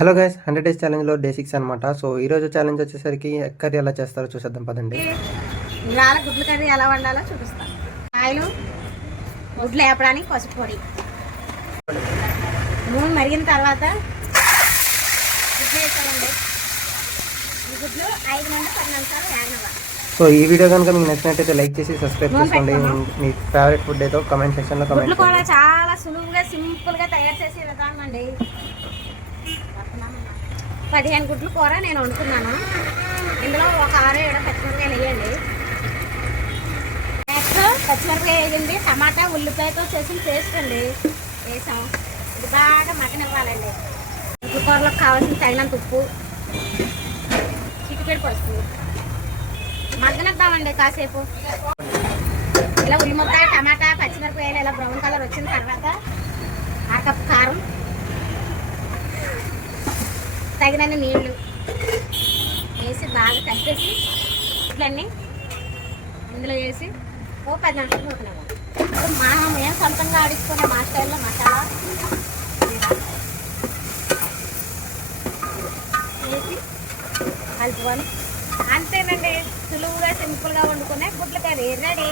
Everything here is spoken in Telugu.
హలో గైస్ 100 డేస్ ఛాలెంజ్లో డే 6 అనమాట. సో ఈరోజు ఛాలెంజ్ వచ్చేసరికి ఎగ్ కర్రీ ఎలా చేస్తారో చూసేద్దాం పదండి. ఇవాళ గుడ్ల కర్రీ ఎలా వండాలో చూపిస్తాను. ఆయిల్, గుడ్లు వేపడానికి పసుపు పొడి, నూనె మరిగిన తర్వాత గుడ్లు వేసామండి. ఈ గుడ్లు 5 నుండి 10 నిమిషాలు వేగనివ్వాలి. సో ఈ వీడియో కనుక మీకు నచ్చినట్టయితే లైక్ చేసి సబ్స్క్రైబ్ చేసుకోండి. మీ ఫేవరెట్ ఫుడ్ ఏదో కమెంట్ సెక్షన్లో కమెంట్ గుడ్లు కూడా చాలా సులువుగా సింపుల్గా తయారు చేసే విధానం అండి. 15 గుడ్లు కూర నేను వండుకున్నాను. ఇందులో ఒక 6-7 పచ్చిమిరపకాయలు వేయండి. నెక్స్ట్ పచ్చిమిరపకాయ వేయండి, టమాటా ఉల్లిపాయతో చేసిన పేస్ట్ అండి వేసాం. ఇది బాగా మగ్గనివ్వాలండి. గుడ్ల కూరలకు కావాల్సిన తగినంత ఉప్పు, చిటికెడు పసుపు మగ్గనిద్దామండి కాసేపు. ఇలా ఉల్లిముద్ద, టమాటా, పచ్చిమిరపకాయలు ఇలా బ్రౌన్ కలర్ వచ్చిన తర్వాత 1 కప్పు కారం, తగినన్ని నీళ్లు వేసి బాగా కలిపేసి ఇట్లన్నీ ఇందులో వేసి ఓ 10 నిమిషాలు ఉడకనివ్వాలి. ఇప్పుడు మనం ఏం సొంతంగా ఆడించుకునే మా స్టైల్లో మసాలా వేసి కలుపుకొని అంతేనండి. సులువుగా సింపుల్గా వండుకునే గుడ్ల కర్రీ రెడీ.